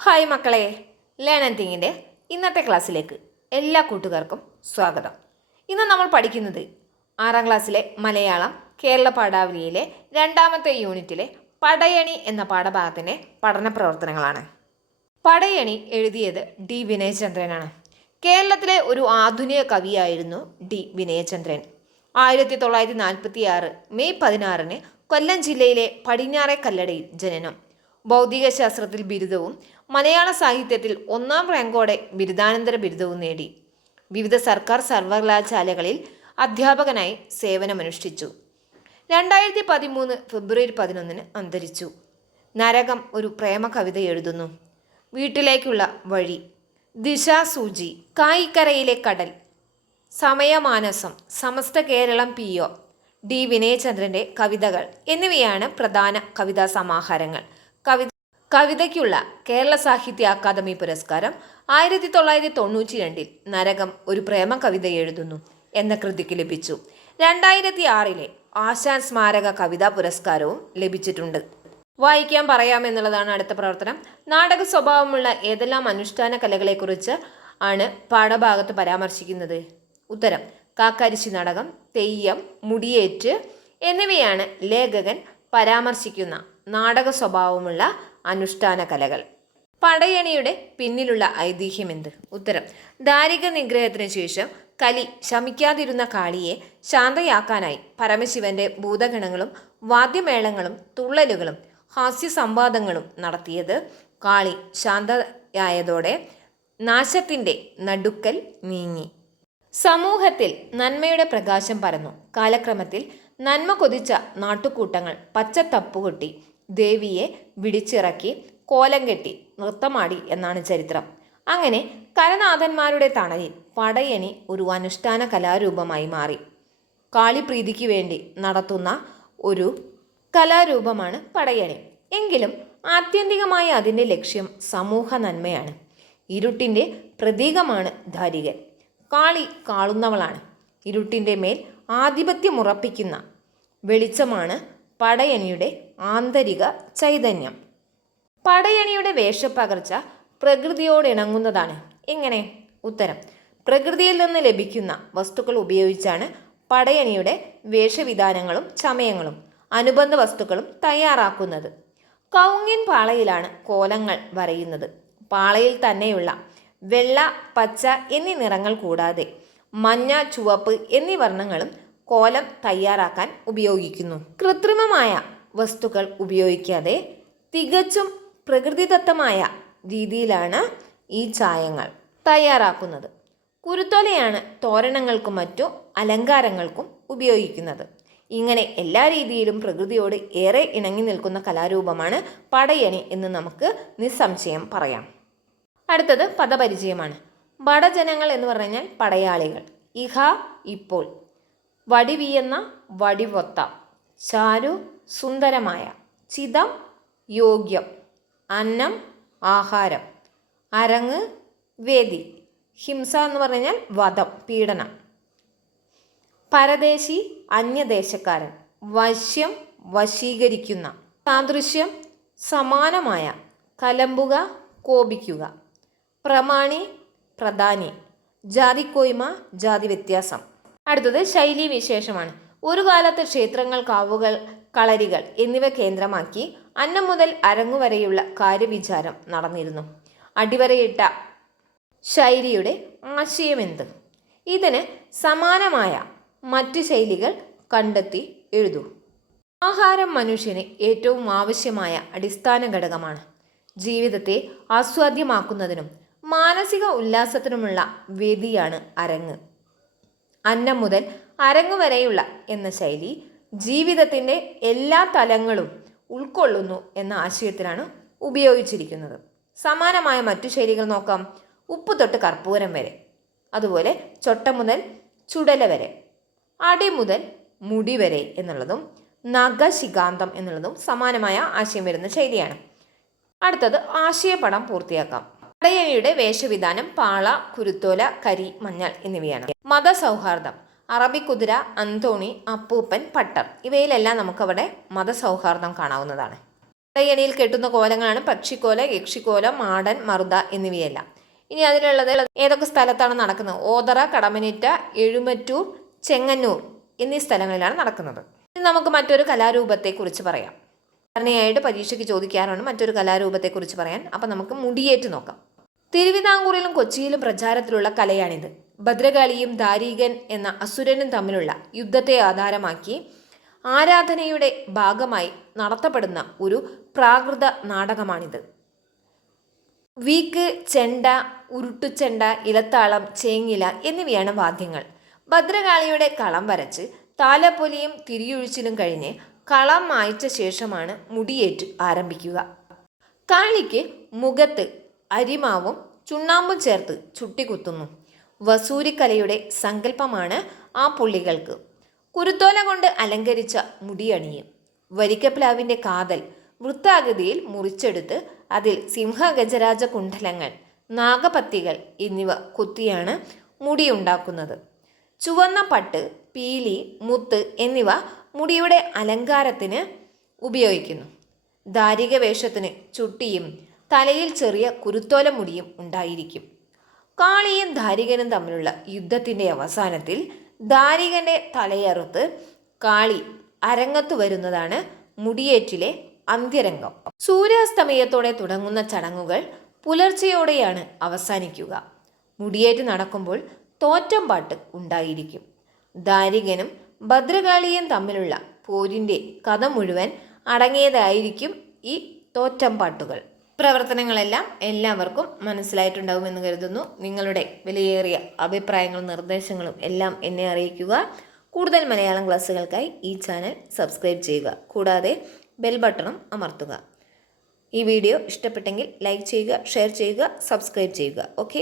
Hi മക്കളെ, learn and തിങ്കിൻ്റെ ഇന്നത്തെ ക്ലാസ്സിലേക്ക് എല്ലാ കൂട്ടുകാർക്കും സ്വാഗതം. ഇന്ന് നമ്മൾ പഠിക്കുന്നത് 6ാം ക്ലാസ്സിലെ മലയാളം കേരള പാഠാവലിയിലെ 2ാമത്തെ യൂണിറ്റിലെ പടയണി എന്ന പാഠഭാഗത്തിൻ്റെ പഠന പ്രവർത്തനങ്ങളാണ്. പടയണി എഴുതിയത് ഡി വിനയചന്ദ്രനാണ്. കേരളത്തിലെ ഒരു ആധുനിക കവിയായിരുന്നു ഡി വിനയചന്ദ്രൻ. 1946 മെയ് 16 കൊല്ലം ജില്ലയിലെ പടിഞ്ഞാറെ കല്ലടയിൽ ജനനം. ഭൗതികശാസ്ത്രത്തിൽ ബിരുദവും മലയാള സാഹിത്യത്തിൽ 1ാം റാങ്കോടെ ബിരുദാനന്തര ബിരുദവും നേടി. വിവിധ സർക്കാർ സർവകലാശാലകളിൽ അധ്യാപകനായി സേവനമനുഷ്ഠിച്ചു. 2013 ഫെബ്രുവരി 11 അന്തരിച്ചു. നരകം ഒരു പ്രേമ കവിത എഴുതുന്നു. വീട്ടിലേക്കുള്ള വഴി, ദിശാസൂചി, കായിക്കരയിലെ കടൽ, സമയമാനസം, സമസ്ത കേരളം PO, ഡി വിനയചന്ദ്രൻ്റെ കവിതകൾ എന്നിവയാണ് പ്രധാന കവിതാ സമാഹാരങ്ങൾ. കവിതയ്ക്കുള്ള കേരള സാഹിത്യ അക്കാദമി പുരസ്കാരം 1992 നരകം ഒരു പ്രേമ കവിത എഴുതുന്നു എന്ന കൃതിക്ക് ലഭിച്ചു. 2006 ആശാൻ സ്മാരക കവിതാ പുരസ്കാരവും ലഭിച്ചിട്ടുണ്ട്. വായിക്കാൻ പറയാമെന്നുള്ളതാണ് അടുത്ത പ്രവർത്തനം. നാടക സ്വഭാവമുള്ള ഏതെല്ലാം അനുഷ്ഠാന കലകളെക്കുറിച്ച് ആണ് പാഠഭാഗത്ത് പരാമർശിക്കുന്നത്? ഉത്തരം: കാക്കാരിശി നാടകം, തെയ്യം, മുടിയേറ്റ് എന്നിവയാണ് ലേഖകൻ പരാമർശിക്കുന്ന നാടക സ്വഭാവമുള്ള അനുഷ്ഠാന കലകൾ. പടയണിയുടെ പിന്നിലുള്ള ഐതിഹ്യം എന്ത്? ഉത്തരം: ദാരിക നിഗ്രഹത്തിന് ശേഷം കലി ശമിക്കാതിരുന്ന കാളിയെ ശാന്തയാക്കാനായി പരമശിവന്റെ ഭൂതഗണങ്ങളും വാദ്യമേളങ്ങളും തുള്ളലുകളും ഹാസ്യസംവാദങ്ങളും നടത്തിയത്. കാളി ശാന്തയായതോടെ നാശത്തിൻ്റെ നടുക്കൽ നീങ്ങി. സമൂഹത്തിൽ നന്മയുടെ പ്രകാശം പരന്നു. കാലക്രമത്തിൽ നന്മ കൊതിച്ച നാട്ടുകൂട്ടങ്ങൾ പച്ചത്തപ്പുകൊട്ടി ദേവിയെ വിടിച്ചിറക്കി കോലം കെട്ടി നൃത്തമാടി എന്നാണ് ചരിത്രം. അങ്ങനെ കരനാഥന്മാരുടെ തണലിൽ പടയണി ഒരു അനുഷ്ഠാന കലാരൂപമായി മാറി. കാളിപ്രീതിക്ക് വേണ്ടി നടത്തുന്ന ഒരു കലാരൂപമാണ് പടയണി. എങ്കിലും ആത്യന്തികമായി അതിൻ്റെ ലക്ഷ്യം സമൂഹ നന്മയാണ്. ഇരുട്ടിൻ്റെ പ്രതീകമാണ് ദാരികൻ. കാളി കാളുന്നവളാണ്. ഇരുട്ടിൻ്റെ മേൽ ആധിപത്യമുറപ്പിക്കുന്ന വെളിച്ചമാണ് പടയണിയുടെ ആന്തരിക ചൈതന്യം. പടയണിയുടെ വേഷപ്പകർച്ച പ്രകൃതിയോടിണങ്ങുന്നതാണ്. എങ്ങനെ? ഉത്തരം: പ്രകൃതിയിൽ നിന്ന് ലഭിക്കുന്ന വസ്തുക്കൾ ഉപയോഗിച്ചാണ് പടയണിയുടെ വേഷവിധാനങ്ങളും ചമയങ്ങളും അനുബന്ധ വസ്തുക്കളും തയ്യാറാക്കുന്നത്. കൗങ്ങിൻ പാളയിലാണ് കോലങ്ങൾ വരയുന്നത്. പാളയിൽ തന്നെയുള്ള വെള്ള, പച്ച എന്നീ നിറങ്ങൾ കൂടാതെ മഞ്ഞ, ചുവപ്പ് എന്നീ വർണ്ണങ്ങളും കോലം തയ്യാറാക്കാൻ ഉപയോഗിക്കുന്നു. കൃത്രിമമായ വസ്തുക്കൾ ഉപയോഗിക്കാതെ തികച്ചും പ്രകൃതിദത്തമായ രീതിയിലാണ് ഈ ചായങ്ങൾ തയ്യാറാക്കുന്നത്. കുരുത്തോലയാണ് തോരണങ്ങൾക്കും മറ്റു അലങ്കാരങ്ങൾക്കും ഉപയോഗിക്കുന്നത്. ഇങ്ങനെ എല്ലാ രീതിയിലും പ്രകൃതിയോട് ഏറെ ഇണങ്ങി നിൽക്കുന്ന കലാരൂപമാണ് പടയണി എന്ന് നമുക്ക് നിസ്സംശയം പറയാം. അടുത്തത് പദപരിചയമാണ്. ബടജനങ്ങൾ എന്ന് പറഞ്ഞാൽ പടയാളികൾ. ഇഹ ഇപ്പോൾ, വടിവിയെന്ന വടിവൊത്ത, ചാരു സുന്ദരമായ, ചിതം യോഗ്യം, അന്നം ആഹാരം, അരങ്ങ് വേദി, ഹിംസ എന്ന് പറഞ്ഞാൽ വധം, പീഡനം, പരദേശി അന്യദേശക്കാരൻ, വശ്യം വശീകരിക്കുന്ന, സാദൃശ്യം സമാനമായ, കലമ്പുക കോപിക്കുക, പ്രമാണി പ്രധാനി, ജാതിക്കോയ്മ ജാതി വ്യത്യാസം. അടുത്തത് ശൈലീ വിശേഷമാണ്. ഒരു കാലത്ത് ക്ഷേത്രങ്ങൾ, കാവുകൾ, കളരികൾ എന്നിവ കേന്ദ്രമാക്കി അന്നം മുതൽ അരങ്ങുവരെയുള്ള കാര്യവിചാരം നടന്നിരുന്നു. അടിവരയിട്ട ശൈലിയുടെ ആശയമെന്ത്? ഇതിന് സമാനമായ മറ്റ് ശൈലികൾ കണ്ടെത്തി എഴുതൂ. ആഹാരം മനുഷ്യന് ഏറ്റവും ആവശ്യമായ അടിസ്ഥാന ഘടകമാണ്. ജീവിതത്തെ ആസ്വാദ്യമാക്കുന്നതിനും മാനസിക ഉല്ലാസത്തിനുമുള്ള വേദിയാണ് അരങ്ങ്. അന്നം മുതൽ അരങ്ങ് വരെയുള്ള എന്ന ശൈലി ജീവിതത്തിൻ്റെ എല്ലാ തലങ്ങളും ഉൾക്കൊള്ളുന്നു എന്ന ആശയത്തിലാണ് ഉപയോഗിച്ചിരിക്കുന്നത്. സമാനമായ മറ്റു ശൈലികൾ നോക്കാം. ഉപ്പ് തൊട്ട് കർപ്പൂരം വരെ, അതുപോലെ ചൊട്ട മുതൽ ചുടല വരെ, അടി മുതൽ മുടി വരെ എന്നുള്ളതും നഖശികാന്തം എന്നുള്ളതും സമാനമായ ആശയം വരുന്ന ശൈലിയാണ്. അടുത്തത് ആശയപടം പൂർത്തിയാക്കാം. പടയണിയുടെ വേഷവിധാനം പാള, കുരുത്തോല, കരി, മഞ്ഞൾ എന്നിവയാണ്. മതസൗഹാർദ്ദം. അറബിക്കുതിര, അന്തോണി, അപ്പൂപ്പൻ, പട്ടം ഇവയിലെല്ലാം നമുക്കവിടെ മതസൗഹാർദ്ദം കാണാവുന്നതാണ്. തയ്യണിയിൽ കെട്ടുന്ന കോലങ്ങളാണ് പക്ഷിക്കോല, യക്ഷിക്കോല, മാടൻ, മറുത എന്നിവയെല്ലാം. ഇനി അതിലുള്ളത് ഏതൊക്കെ സ്ഥലത്താണ് നടക്കുന്നത്? ഓതറ, കടമനിറ്റ, എഴുമറ്റൂർ, ചെങ്ങന്നൂർ എന്നീ സ്ഥലങ്ങളിലാണ് നടക്കുന്നത്. ഇനി നമുക്ക് മറ്റൊരു കലാരൂപത്തെക്കുറിച്ച് പറയാം. സാധാരണയായിട്ട് പരീക്ഷയ്ക്ക് ചോദിക്കാറാണ് മറ്റൊരു കലാരൂപത്തെക്കുറിച്ച് പറയാൻ. അപ്പം നമുക്ക് മുടിയേറ്റ് നോക്കാം. തിരുവിതാംകൂറിലും കൊച്ചിയിലും പ്രചാരത്തിലുള്ള കലയാണിത്. ഭദ്രകാളിയും ദാരീകൻ എന്ന അസുരനും തമ്മിലുള്ള യുദ്ധത്തെ ആധാരമാക്കി ആരാധനയുടെ ഭാഗമായി നടത്തപ്പെടുന്ന ഒരു പ്രാകൃത നാടകമാണിത്. വീക്ക്, ചെണ്ട, ഉരുട്ടുചെണ്ട, ഇലത്താളം, ചേങ്ങില എന്നിവയാണ് വാദ്യങ്ങൾ. ഭദ്രകാളിയുടെ കളം വരച്ച് താലപ്പൊലിയും തിരിയൊഴിച്ചിലും കഴിഞ്ഞ് കളം മായ്ച്ച ശേഷമാണ് മുടിയേറ്റ് ആരംഭിക്കുക. കാളിക്ക് മുഖത്ത് അരിമാവും ചുണ്ണാമ്പും ചേർത്ത് ചുട്ടികുത്തുന്നു. വസൂരിക്കലയുടെ സങ്കല്പമാണ് ആ പുള്ളികൾക്ക്. കുരുത്തോല കൊണ്ട് അലങ്കരിച്ച മുടിയണിയും. വരിക്കപ്ലാവിൻ്റെ കാതൽ വൃത്താകൃതിയിൽ മുറിച്ചെടുത്ത് അതിൽ സിംഹഗജരാജ കുണ്ഡലങ്ങൾ, നാഗപത്തികൾ എന്നിവ കൊത്തിയാണ് മുടിയുണ്ടാക്കുന്നത്. ചുവന്ന പട്ട്, പീലി, മുത്ത് എന്നിവ മുടിയുടെ അലങ്കാരത്തിന് ഉപയോഗിക്കുന്നു. ദാരിക വേഷത്തിന് ചുട്ടിയും തലയിൽ ചെറിയ കുരുത്തോല മുടിയും ഉണ്ടായിരിക്കും. കാളിയും ദാരികനും തമ്മിലുള്ള യുദ്ധത്തിൻ്റെ അവസാനത്തിൽ ദാരികൻ്റെ തലയറുത്ത് കാളി അരങ്ങത്തു വരുന്നതാണ് മുടിയേറ്റിലെ അന്ത്യരംഗം. സൂര്യാസ്തമയത്തോടെ തുടങ്ങുന്ന ചടങ്ങുകൾ പുലർച്ചെയോടെയാണ് അവസാനിക്കുക. മുടിയേറ്റ് നടക്കുമ്പോൾ തോറ്റംപാട്ട് ഉണ്ടായിരിക്കും. ദാരികനും ഭദ്രകാളിയും തമ്മിലുള്ള പോരിൻ്റെ കഥ മുഴുവൻ അടങ്ങിയതായിരിക്കും ഈ തോറ്റംപാട്ടുകൾ. പ്രവർത്തനങ്ങളെല്ലാം എല്ലാവർക്കും മനസ്സിലായിട്ടുണ്ടാവുമെന്ന് കരുതുന്നു. നിങ്ങളുടെ വിലയേറിയ അഭിപ്രായങ്ങളും നിർദ്ദേശങ്ങളും എല്ലാം എന്നെ അറിയിക്കുക. കൂടുതൽ മലയാളം ക്ലാസ്സുകൾക്കായി ഈ ചാനൽ സബ്സ്ക്രൈബ് ചെയ്യുക. കൂടാതെ ബെൽ ബട്ടണും അമർത്തുക. ഈ വീഡിയോ ഇഷ്ടപ്പെട്ടെങ്കിൽ ലൈക്ക് ചെയ്യുക, ഷെയർ ചെയ്യുക, സബ്സ്ക്രൈബ് ചെയ്യുക. ഓക്കെ.